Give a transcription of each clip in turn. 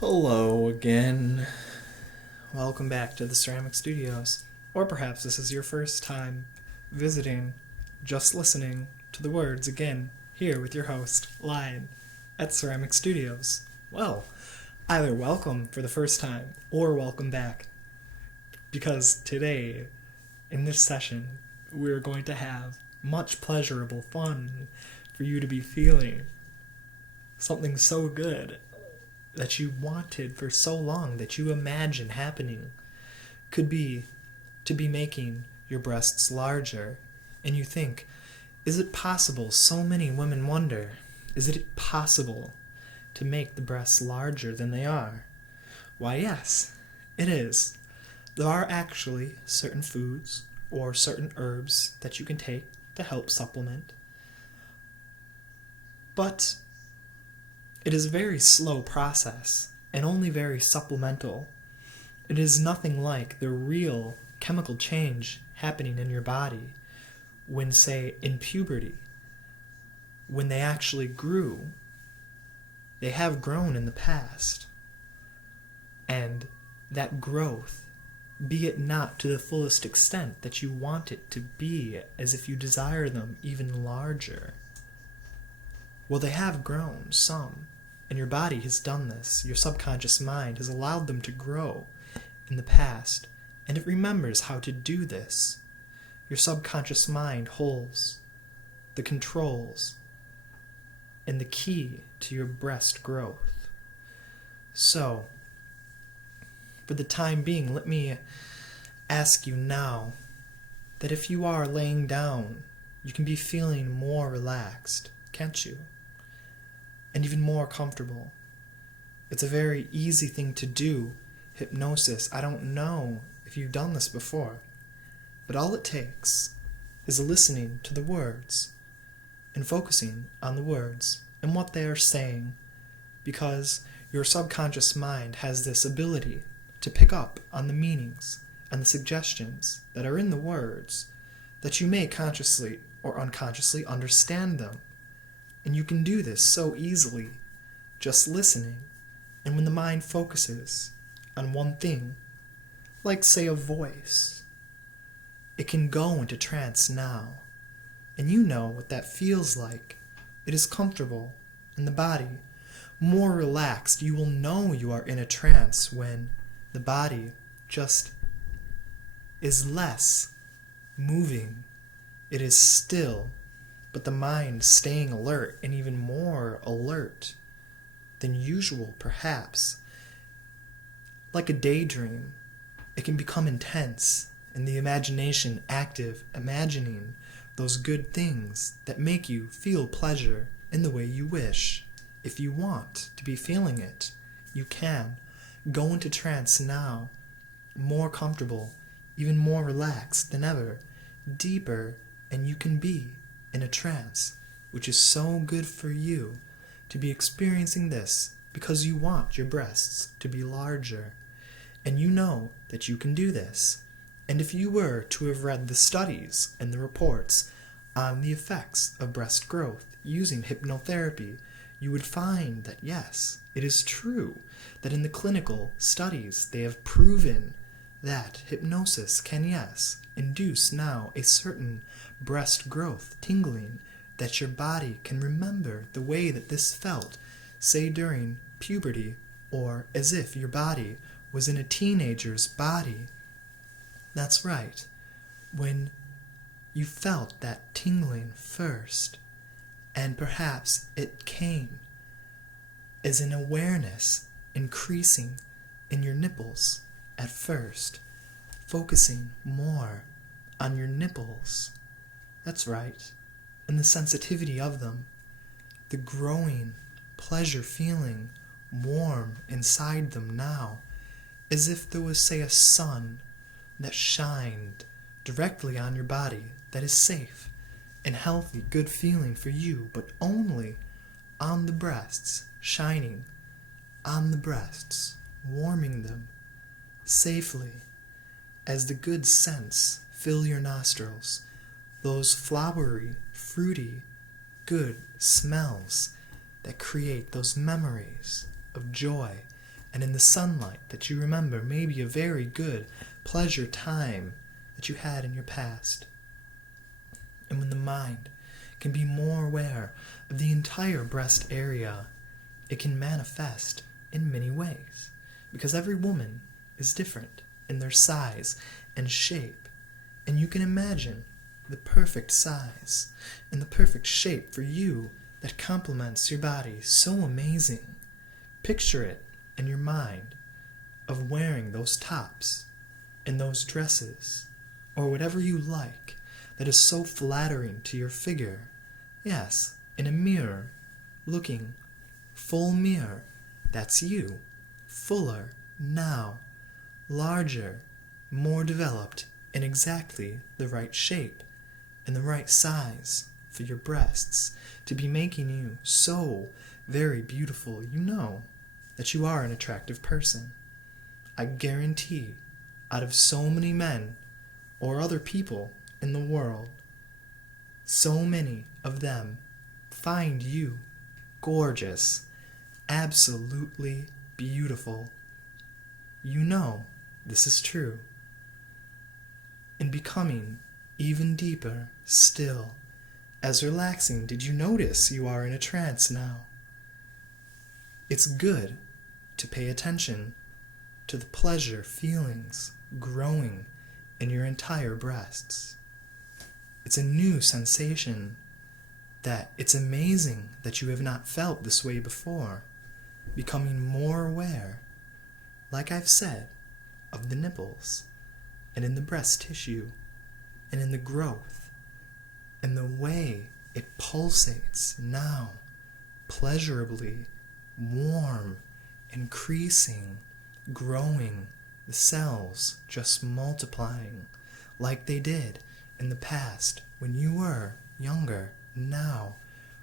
Hello again. Welcome back to the Ceramic Studios. Or perhaps this is your first time visiting, just listening to the words again, here with your host, Lion, at Ceramic Studios. Well, either welcome for the first time or welcome back, because today, in this session, we're going to have much pleasurable fun for you to be feeling something so good that you wanted for so long, that you imagine happening, could be to be making your breasts larger. And you think, is it possible? So many women wonder, is it possible to make the breasts larger than they are? Why, yes, it is. There are actually certain foods or certain herbs that you can take to help supplement. But it is a very slow process and only very supplemental. It is nothing like the real chemical change happening in your body when, say, in puberty, when they actually grew. They have grown in the past. And that growth, be it not to the fullest extent that you want it to be, as if you desire them even larger. Well, they have grown, some, and your body has done this. Your subconscious mind has allowed them to grow in the past, and it remembers how to do this. Your subconscious mind holds the controls and the key to your breast growth. So, for the time being, let me ask you now that if you are laying down, you can be feeling more relaxed, can't you? And even more comfortable. It's a very easy thing to do. Hypnosis, I don't know if you've done this before, but all it takes is listening to the words and focusing on the words and what they are saying, because your subconscious mind has this ability to pick up on the meanings and the suggestions that are in the words, that you may consciously or unconsciously understand them. And you can do this so easily, just listening. And when the mind focuses on one thing, like say a voice, it can go into trance now. And you know what that feels like. It is comfortable in the body, more relaxed. You will know you are in a trance when the body just is less moving. It is still, but the mind staying alert, and even more alert than usual, perhaps. Like a daydream, it can become intense, and the imagination active, imagining those good things that make you feel pleasure in the way you wish. If you want to be feeling it, you can. Go into trance now, more comfortable, even more relaxed than ever, deeper, and you can be in a trance, which is so good for you to be experiencing this because you want your breasts to be larger. And you know that you can do this. And if you were to have read the studies and the reports on the effects of breast growth using hypnotherapy, you would find that yes, it is true that in the clinical studies they have proven that hypnosis can, yes, induce now a certain breast growth, tingling, that your body can remember the way that this felt, say during puberty, or as if your body was in a teenager's body. That's right, when you felt that tingling first, and perhaps it came as an awareness increasing in your nipples at first, focusing more on your nipples. That's right, and the sensitivity of them, the growing pleasure feeling warm inside them now, as if there was, say, a sun that shined directly on your body, that is safe and healthy, good feeling for you, but only on the breasts, shining on the breasts, warming them safely, as the good scents fill your nostrils, those flowery, fruity, good smells that create those memories of joy and in the sunlight that you remember maybe a very good pleasure time that you had in your past. And when the mind can be more aware of the entire breast area, it can manifest in many ways, because every woman is different in their size and shape, and you can imagine the perfect size and the perfect shape for you that complements your body so amazing. Picture it in your mind of wearing those tops and those dresses, or whatever you like that is so flattering to your figure. Yes, in a mirror, looking, full mirror, that's you, fuller, now, larger, more developed, in exactly the right shape and the right size for your breasts to be making you so very beautiful. You know that you are an attractive person. I guarantee, out of so many men or other people in the world, so many of them find you gorgeous, absolutely beautiful. You know this is true. And becoming even deeper still, as relaxing, did you notice you are in a trance now? It's good to pay attention to the pleasure feelings growing in your entire breasts. It's a new sensation that it's amazing that you have not felt this way before, becoming more aware, like I've said, of the nipples, and in the breast tissue, and in the growth, and the way it pulsates now, pleasurably, warm, increasing, growing, the cells just multiplying, like they did in the past when you were younger, now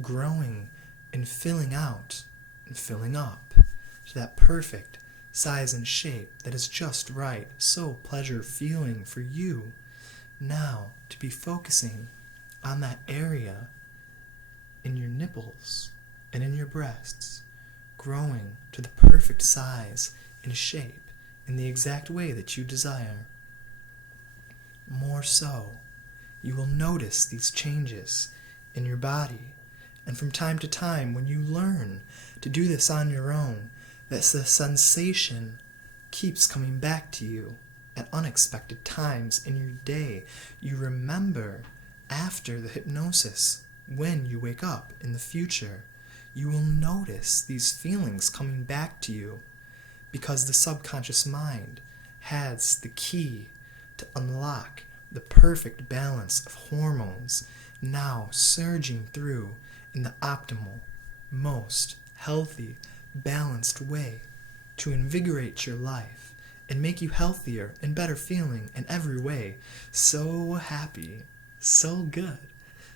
growing and filling out and filling up to that perfect size and shape that is just right, so pleasure feeling for you now to be focusing on that area in your nipples and in your breasts, growing to the perfect size and shape in the exact way that you desire. More so, you will notice these changes in your body, and from time to time when you learn to do this on your own, that the sensation keeps coming back to you at unexpected times in your day. You remember after the hypnosis, when you wake up in the future, you will notice these feelings coming back to you, because the subconscious mind has the key to unlock the perfect balance of hormones now surging through in the optimal, most healthy, balanced way to invigorate your life and make you healthier and better feeling in every way. So happy, so good,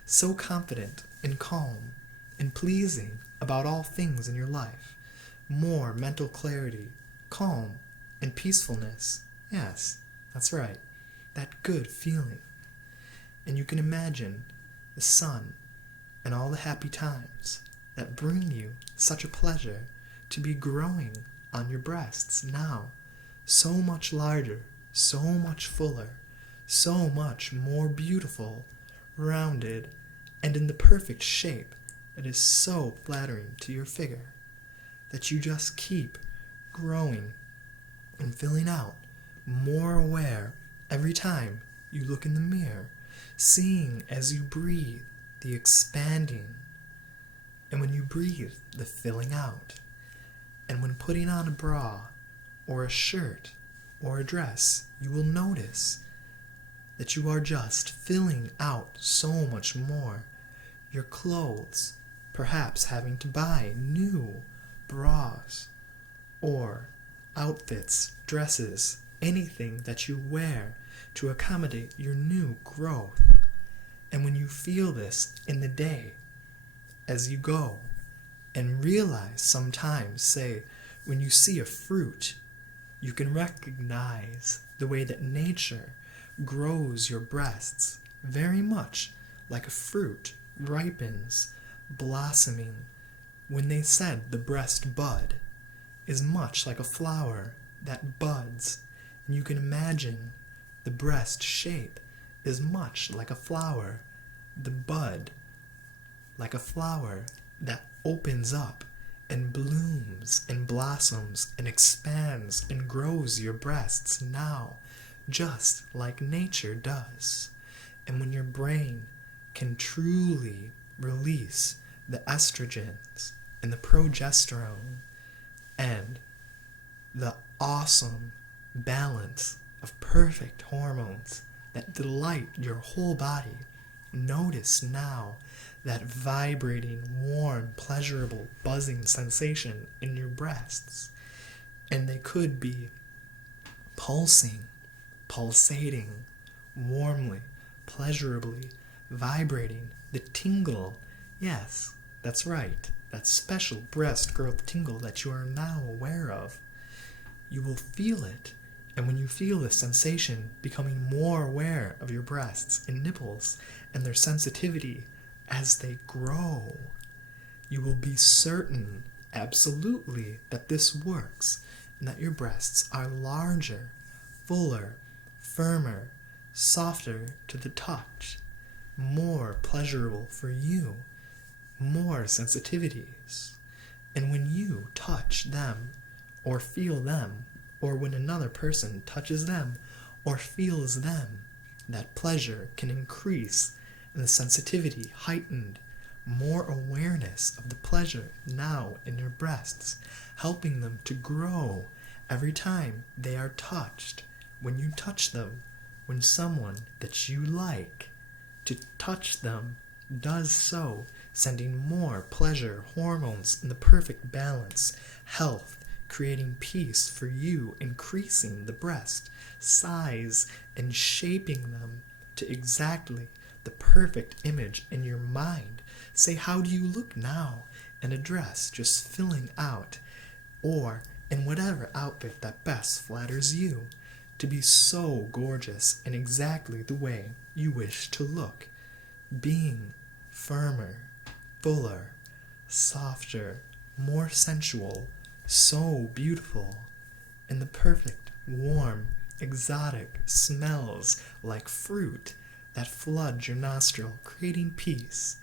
so confident and calm and pleasing about all things in your life. More mental clarity, calm, and peacefulness. Yes, that's right. That good feeling. And you can imagine the sun and all the happy times that bring you such a pleasure to be growing on your breasts now, so much larger, so much fuller, so much more beautiful, rounded, and in the perfect shape that is so flattering to your figure, that you just keep growing and filling out, more aware every time you look in the mirror, seeing as you breathe the expanding, and when you breathe the filling out, and when putting on a bra or a shirt or a dress, you will notice that you are just filling out so much more. Your clothes, perhaps having to buy new bras or outfits, dresses, anything that you wear to accommodate your new growth. And when you feel this in the day, as you go and realize sometimes, say, when you see a fruit, you can recognize the way that nature grows your breasts very much like a fruit ripens, blossoming. When they said the breast bud, is much like a flower that buds, and you can imagine the breast shape is much like a flower, the bud like a flower that opens up and blooms and blossoms and expands and grows your breasts now, just like nature does. And when your brain can truly release the estrogens and the progesterone and the awesome balance of perfect hormones that delight your whole body, notice now that vibrating, warm, pleasurable, buzzing sensation in your breasts. And they could be pulsating, warmly, pleasurably, vibrating, the tingle. Yes, that's right, that special breast growth tingle that you are now aware of. You will feel it, and when you feel the sensation becoming more aware of your breasts and nipples and their sensitivity as they grow, you will be certain, absolutely, that this works and that your breasts are larger, fuller, firmer, softer to the touch, more pleasurable for you, more sensitivities. And when you touch them or feel them, or when another person touches them or feels them, that pleasure can increase and the sensitivity heightened, more awareness of the pleasure now in your breasts, helping them to grow every time they are touched. When you touch them, when someone that you like to touch them does so, sending more pleasure, hormones in the perfect balance, health, creating peace for you, increasing the breast size and shaping them to exactly the perfect image in your mind. Say, how do you look now in a dress just filling out, or in whatever outfit that best flatters you, to be so gorgeous in exactly the way you wish to look, being firmer, fuller, softer, more sensual, so beautiful, in the perfect, warm, exotic smells like fruit that flood your nostril, creating peace.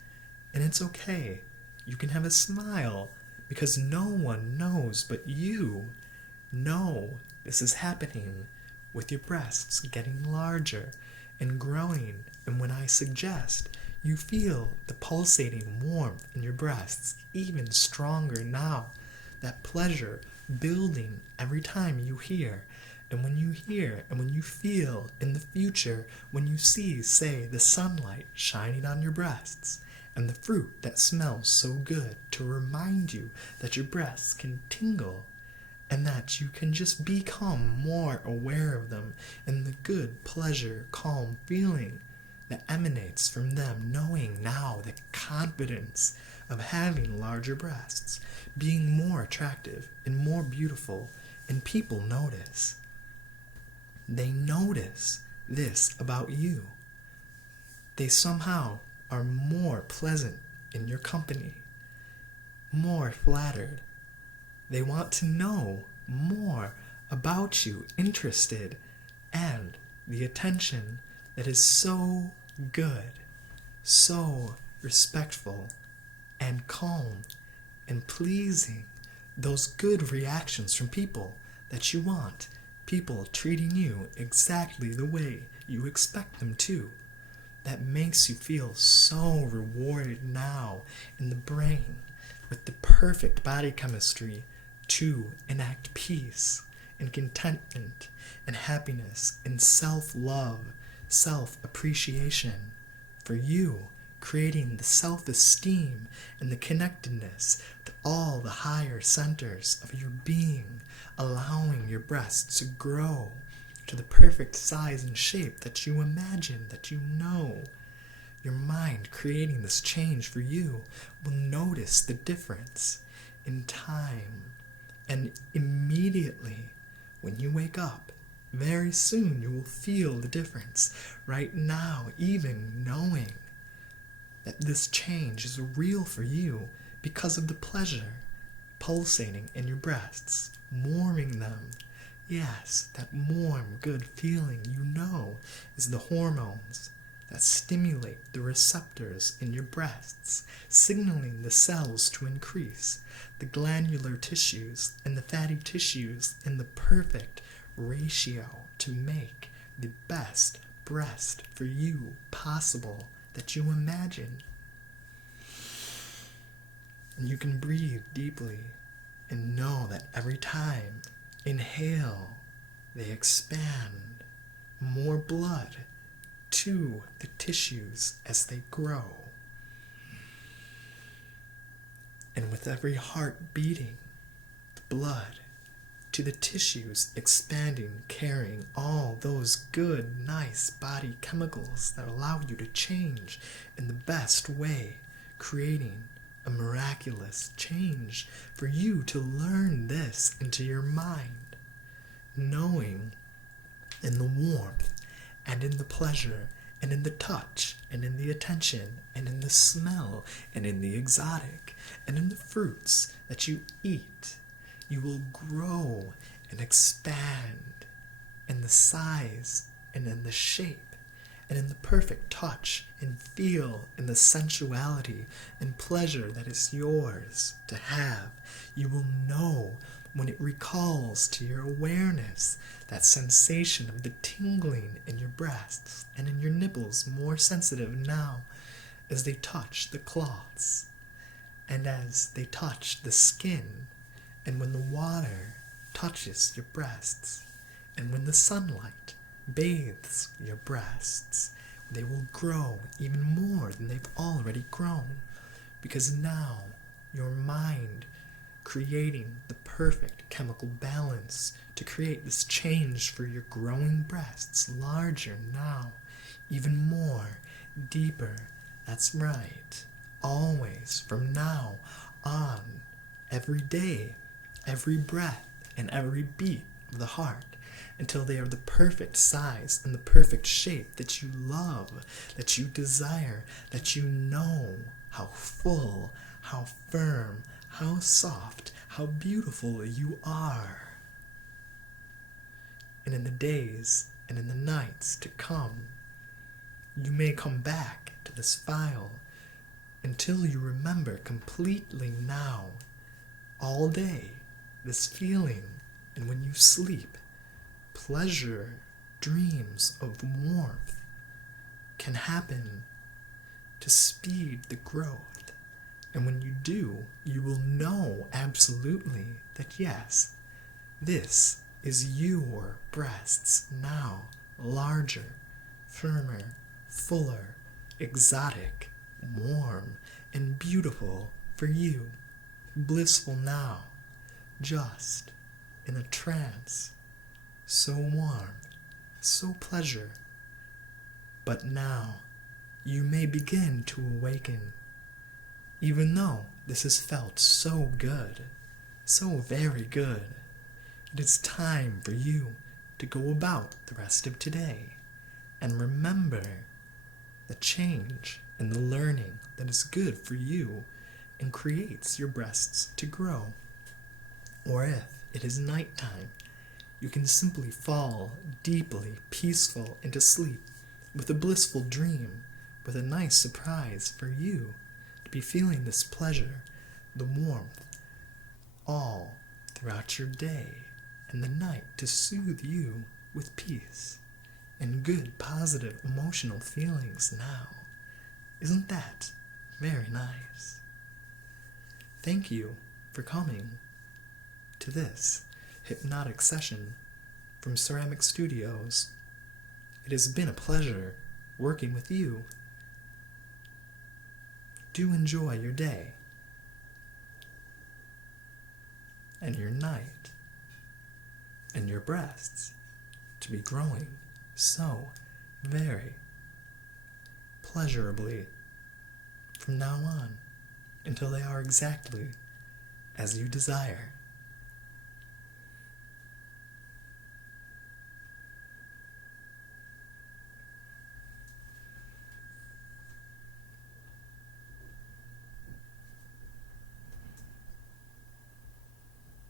And it's okay. You can have a smile because no one knows but you know this is happening with your breasts getting larger and growing. And when I suggest you feel the pulsating warmth in your breasts even stronger now, that pleasure building every time you hear. And when you hear and when you feel in the future, when you see, say, the sunlight shining on your breasts and the fruit that smells so good to remind you that your breasts can tingle and that you can just become more aware of them and the good, pleasure, calm feeling that emanates from them, knowing now the confidence of having larger breasts, being more attractive and more beautiful, and people notice. They notice this about you. They somehow are more pleasant in your company, more flattered. They want to know more about you, interested, and the attention that is so good, so respectful, and calm, and pleasing. Those good reactions from people that you want, people treating you exactly the way you expect them to. That makes you feel so rewarded now in the brain with the perfect body chemistry to enact peace and contentment and happiness and self-love, self-appreciation for you, creating the self-esteem and the connectedness to all the higher centers of your being, allowing your breasts to grow to the perfect size and shape that you imagine, that you know. Your mind creating this change for you will notice the difference in time, and immediately when you wake up, very soon you will feel the difference. Right now, even knowing that this change is real for you because of the pleasure pulsating in your breasts, warming them. Yes, that warm, good feeling is the hormones that stimulate the receptors in your breasts, signaling the cells to increase, the glandular tissues and the fatty tissues in the perfect ratio to make the best breast for you possible that you imagine. And you can breathe deeply and know that every time inhale, they expand more blood to the tissues as they grow. And with every heart beating, the blood to the tissues expanding, carrying all those good, nice body chemicals that allow you to change in the best way, creating a miraculous change for you to learn this into your mind, knowing in the warmth and in the pleasure and in the touch and in the attention and in the smell and in the exotic and in the fruits that you eat, you will grow and expand in the size and in the shape and in the perfect touch and feel and the sensuality and pleasure that is yours to have. You will know when it recalls to your awareness that sensation of the tingling in your breasts and in your nipples, more sensitive now as they touch the cloths and as they touch the skin, and when the water touches your breasts, and when the sunlight bathes your breasts, they will grow even more than they've already grown, because now your mind creating the perfect chemical balance to create this change for your growing breasts, larger now, even more, deeper. That's right. Always, from now on, every day, every breath, and every beat of the heart, until they are the perfect size and the perfect shape that you love, that you desire, that you know how full, how firm, how soft, how beautiful you are. And in the days and in the nights to come, you may come back to this file until you remember completely now, all day, this feeling, and when you sleep, pleasure, dreams of warmth can happen to speed the growth. And when you do, you will know absolutely that yes, this is your breasts now, larger, firmer, fuller, exotic, warm, and beautiful for you, blissful now, just in a trance, so warm, so pleasure. But now you may begin to awaken, even though this has felt so good, so very good. It is time for you to go about the rest of today and remember the change and the learning that is good for you and creates your breasts to grow. Or if it is nighttime, you can simply fall deeply peaceful into sleep with a blissful dream, with a nice surprise for you to be feeling this pleasure, the warmth, all throughout your day and the night to soothe you with peace and good, positive, emotional feelings now. Isn't that very nice? Thank you for coming to this hypnotic session from Ceramic Studios. It has been a pleasure working with you. Do enjoy your day and your night and your breasts to be growing so very pleasurably from now on until they are exactly as you desire.